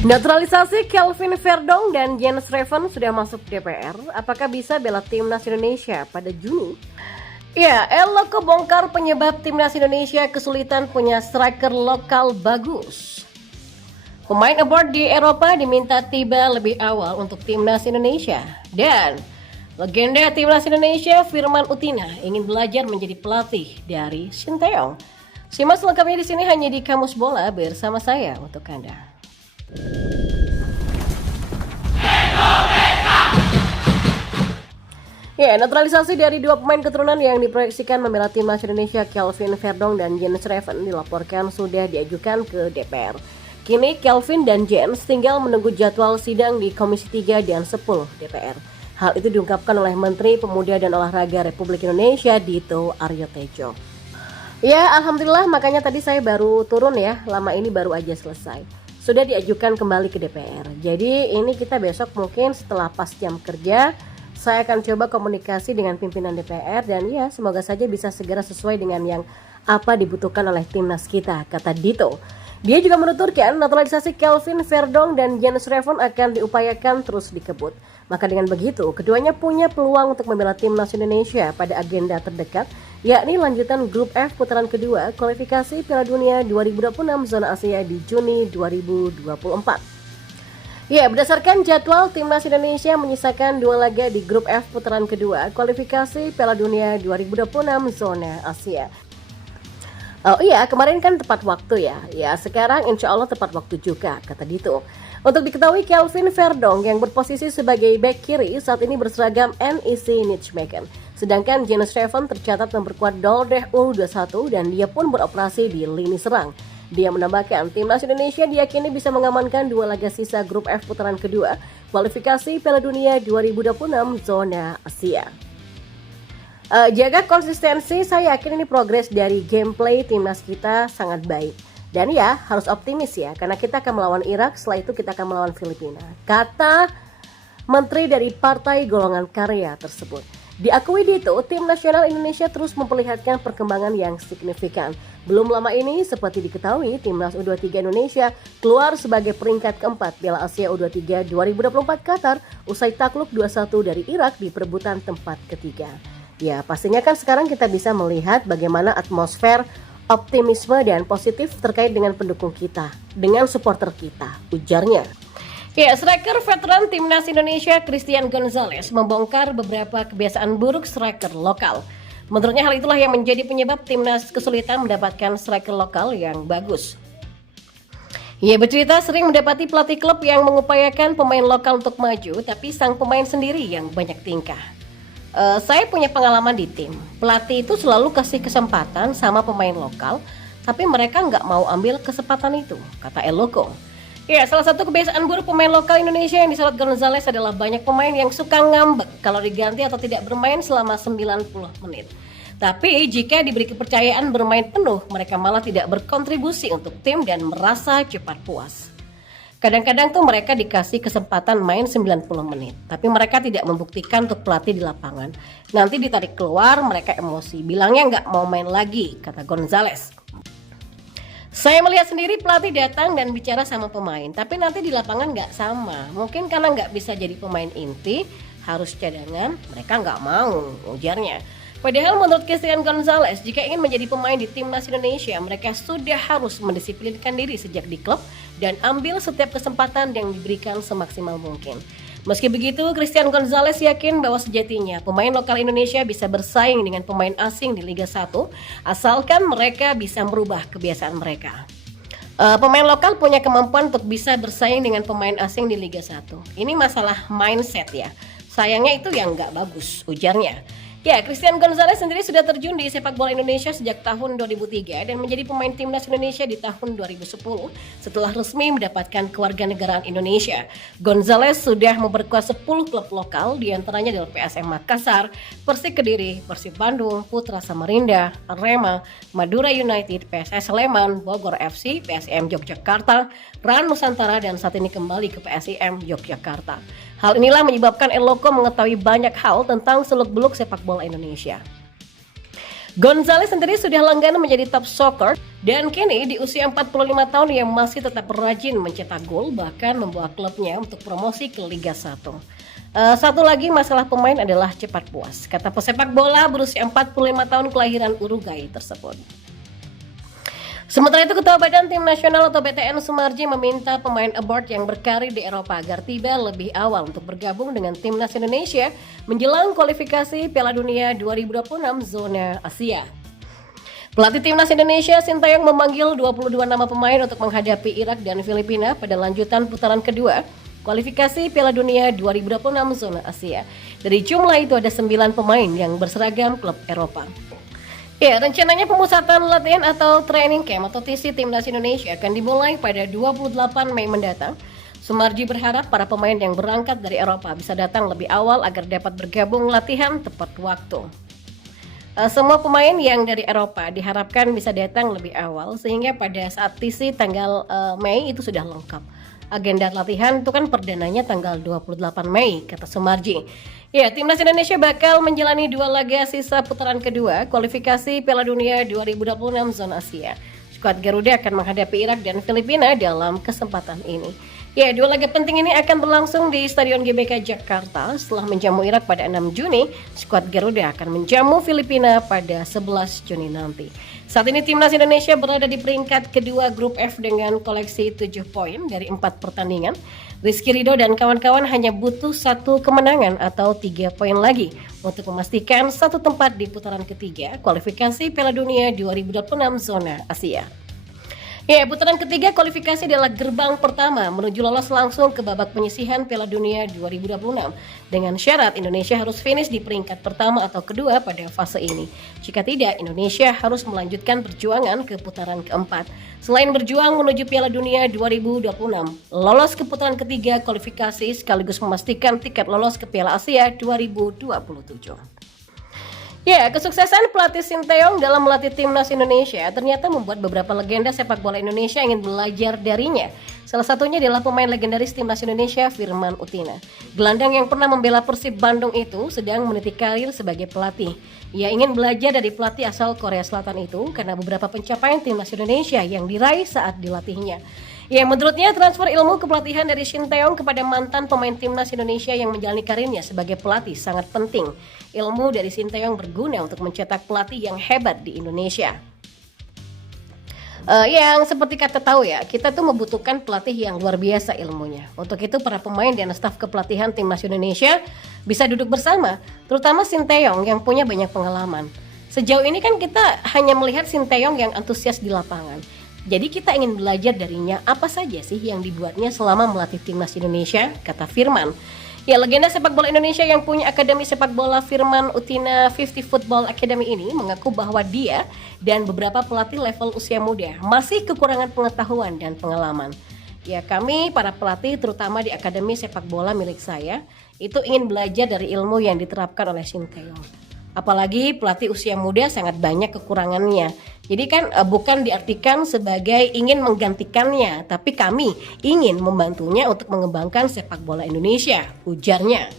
Naturalisasi Kelvin Verdong dan Jens Reven sudah masuk DPR. Apakah bisa bela timnas Indonesia pada Juni? Ya, Eloko bongkar penyebab timnas Indonesia kesulitan punya striker lokal bagus. Pemain abroad di Eropa diminta tiba lebih awal untuk timnas Indonesia. Dan legenda timnas Indonesia Firman Utina ingin belajar menjadi pelatih dari Sinteyong. Simak selengkapnya di sini hanya di Kamus Bola bersama saya untuk Anda. Ya, naturalisasi dari dua pemain keturunan yang diproyeksikan membela timnas Indonesia, Kelvin Verdong dan Jens Reven, dilaporkan sudah diajukan ke DPR. Kini Kelvin dan Jens tinggal menunggu jadwal sidang di Komisi 3 dan 10 DPR. Hal itu diungkapkan oleh Menteri Pemuda dan Olahraga Republik Indonesia Dito Aryo Tejo. Ya, alhamdulillah, makanya tadi saya baru turun ya, lama ini baru aja selesai. Sudah diajukan kembali ke DPR. Jadi ini kita besok mungkin setelah pas jam kerja, saya akan coba komunikasi dengan pimpinan DPR dan ya semoga saja bisa segera sesuai dengan yang apa dibutuhkan oleh timnas kita, kata Dito. Dia juga menuturkan naturalisasi Kelvin Verdong dan Jens Reven akan diupayakan terus dikebut. Maka dengan begitu, keduanya punya peluang untuk membela timnas Indonesia pada agenda terdekat, yakni lanjutan grup F putaran kedua kualifikasi Piala Dunia 2026 zona Asia di Juni 2024. Ya, berdasarkan jadwal timnas Indonesia menyisakan 2 laga di grup F putaran kedua kualifikasi Piala Dunia 2026 zona Asia. Oh iya, kemarin kan tepat waktu ya. Ya, sekarang insya Allah tepat waktu juga, kata Dito. Untuk diketahui, Kelvin Verdong yang berposisi sebagai bek kiri saat ini berseragam NEC Nijmegen. Sedangkan Jens Reven tercatat memperkuat Dordrecht U21 dan dia pun beroperasi di lini serang. Dia menambahkan, timnas Indonesia diyakini bisa mengamankan 2 laga sisa grup F putaran kedua kualifikasi Piala Dunia 2026 zona Asia. Jaga konsistensi, saya yakin ini progres dari gameplay timnas kita sangat baik. Dan ya, harus optimis ya, karena kita akan melawan Irak, setelah itu kita akan melawan Filipina, kata Menteri dari Partai Golongan Karya tersebut. Diakui Dito, tim nasional Indonesia terus memperlihatkan perkembangan yang signifikan. Belum lama ini, seperti diketahui, timnas U23 Indonesia keluar sebagai peringkat keempat Piala Asia U23 2024 Qatar usai takluk 2-1 dari Irak di perebutan tempat ketiga. Ya, pastinya kan sekarang kita bisa melihat bagaimana atmosfer optimisme dan positif terkait dengan pendukung kita, dengan supporter kita, ujarnya. Ya, striker veteran timnas Indonesia Christian Gonzalez membongkar beberapa kebiasaan buruk striker lokal. Menurutnya hal itulah yang menjadi penyebab timnas kesulitan mendapatkan striker lokal yang bagus. Ia bercerita sering mendapati pelatih klub yang mengupayakan pemain lokal untuk maju, tapi sang pemain sendiri yang banyak tingkah. Saya punya pengalaman di tim. Pelatih itu selalu kasih kesempatan sama pemain lokal, tapi mereka nggak mau ambil kesempatan itu, kata Eloko. Ya, salah satu kebiasaan buruk pemain lokal Indonesia yang disorot Gonzalez adalah banyak pemain yang suka ngambek kalau diganti atau tidak bermain selama 90 menit. Tapi jika diberi kepercayaan bermain penuh, mereka malah tidak berkontribusi untuk tim dan merasa cepat puas. Kadang-kadang tuh mereka dikasih kesempatan main 90 menit, tapi mereka tidak membuktikan untuk pelatih di lapangan. Nanti ditarik keluar, mereka emosi, bilangnya nggak mau main lagi, kata Gonzalez. Saya melihat sendiri pelatih datang dan bicara sama pemain, tapi nanti di lapangan nggak sama. Mungkin karena nggak bisa jadi pemain inti, harus cadangan, mereka nggak mau, ujarnya. Padahal menurut Christian Gonzalez, jika ingin menjadi pemain di timnas Indonesia, mereka sudah harus mendisiplinkan diri sejak di klub dan ambil setiap kesempatan yang diberikan semaksimal mungkin. Meski begitu, Christian Gonzalez yakin bahwa sejatinya pemain lokal Indonesia bisa bersaing dengan pemain asing di Liga 1, asalkan mereka bisa merubah kebiasaan mereka. Pemain lokal punya kemampuan untuk bisa bersaing dengan pemain asing di Liga 1. Ini masalah mindset ya. Sayangnya itu yang nggak bagus, ujarnya. Ya, Christian Gonzalez sendiri sudah terjun di sepak bola Indonesia sejak tahun 2003 dan menjadi pemain timnas Indonesia di tahun 2010 setelah resmi mendapatkan kewarganegaraan Indonesia. Gonzalez sudah memperkuat 10 klub lokal, diantaranya adalah PSM Makassar, Persik Kediri, Persib Bandung, Putra Samarinda, Arema, Madura United, PSS Sleman, Bogor FC, PSM Yogyakarta, RAN Nusantara, dan saat ini kembali ke PSIM Yogyakarta. Hal inilah menyebabkan Eloko mengetahui banyak hal tentang seluk-beluk sepak bola Indonesia. Gonzalez sendiri sudah langganan menjadi top scorer dan kini di usia 45 tahun ia masih tetap rajin mencetak gol, bahkan membawa klubnya untuk promosi ke Liga 1. Satu lagi masalah pemain adalah cepat puas, kata pesepak bola berusia 45 tahun kelahiran Uruguay tersebut. Sementara itu, Ketua Badan Tim Nasional atau BTN Sumarji meminta pemain abroad yang berkarir di Eropa agar tiba lebih awal untuk bergabung dengan Timnas Indonesia menjelang kualifikasi Piala Dunia 2026 zona Asia. Pelatih Timnas Indonesia Sintayong memanggil 22 nama pemain untuk menghadapi Irak dan Filipina pada lanjutan putaran kedua kualifikasi Piala Dunia 2026 zona Asia. Dari jumlah itu ada 9 pemain yang berseragam klub Eropa. Ya, rencananya pemusatan latihan atau training camp atau TC Timnas Indonesia akan dimulai pada 28 Mei mendatang. Sumarji berharap para pemain yang berangkat dari Eropa bisa datang lebih awal agar dapat bergabung latihan tepat waktu. Semua pemain yang dari Eropa diharapkan bisa datang lebih awal sehingga pada saat TC tanggal Mei itu sudah lengkap. Agenda latihan itu kan perdananya tanggal 28 Mei, kata Sumarji. Ya, Timnas Indonesia bakal menjalani 2 laga sisa putaran kedua kualifikasi Piala Dunia 2026 zona Asia. Skuad Garuda akan menghadapi Irak dan Filipina dalam kesempatan ini. Ya, 2 laga penting ini akan berlangsung di Stadion GBK Jakarta. Setelah menjamu Irak pada 6 Juni, skuad Garuda akan menjamu Filipina pada 11 Juni nanti. Saat ini Timnas Indonesia berada di peringkat kedua grup F dengan koleksi 7 poin dari 4 pertandingan. Rizky Ridho dan kawan-kawan hanya butuh 1 kemenangan atau 3 poin lagi untuk memastikan 1 tempat di putaran ketiga kualifikasi Piala Dunia 2026 zona Asia. Ya, putaran ketiga kualifikasi adalah gerbang pertama menuju lolos langsung ke babak penyisihan Piala Dunia 2026 dengan syarat Indonesia harus finish di peringkat pertama atau kedua pada fase ini. Jika tidak, Indonesia harus melanjutkan perjuangan ke putaran keempat. Selain berjuang menuju Piala Dunia 2026, lolos ke putaran ketiga kualifikasi sekaligus memastikan tiket lolos ke Piala Asia 2027. Ya, kesuksesan pelatih Sintayong dalam melatih Timnas Indonesia ternyata membuat beberapa legenda sepak bola Indonesia ingin belajar darinya. Salah satunya adalah pemain legendaris Timnas Indonesia Firman Utina. Gelandang yang pernah membela Persib Bandung itu sedang meniti karir sebagai pelatih. Ia ingin belajar dari pelatih asal Korea Selatan itu karena beberapa pencapaian Timnas Indonesia yang diraih saat dilatihnya. Ya, menurutnya transfer ilmu kepelatihan dari Sintayong kepada mantan pemain Timnas Indonesia yang menjalani karirnya sebagai pelatih sangat penting. Ilmu dari Sintayong berguna untuk mencetak pelatih yang hebat di Indonesia. Yang seperti kata tahu ya, kita tuh membutuhkan pelatih yang luar biasa ilmunya. Untuk itu para pemain dan staf kepelatihan Timnas Indonesia bisa duduk bersama, terutama Sintayong yang punya banyak pengalaman. Sejauh ini kan kita hanya melihat Sintayong yang antusias di lapangan. Jadi kita ingin belajar darinya apa saja sih yang dibuatnya selama melatih Timnas Indonesia, kata Firman. Ya, legenda sepak bola Indonesia yang punya akademi sepak bola Firman Utina 50 Football Academy ini mengaku bahwa dia dan beberapa pelatih level usia muda masih kekurangan pengetahuan dan pengalaman. Ya, kami para pelatih terutama di akademi sepak bola milik saya itu ingin belajar dari ilmu yang diterapkan oleh Sintayong. Apalagi pelatih usia muda sangat banyak kekurangannya. Jadi kan bukan diartikan sebagai ingin menggantikannya, tapi kami ingin membantunya untuk mengembangkan sepak bola Indonesia, ujarnya.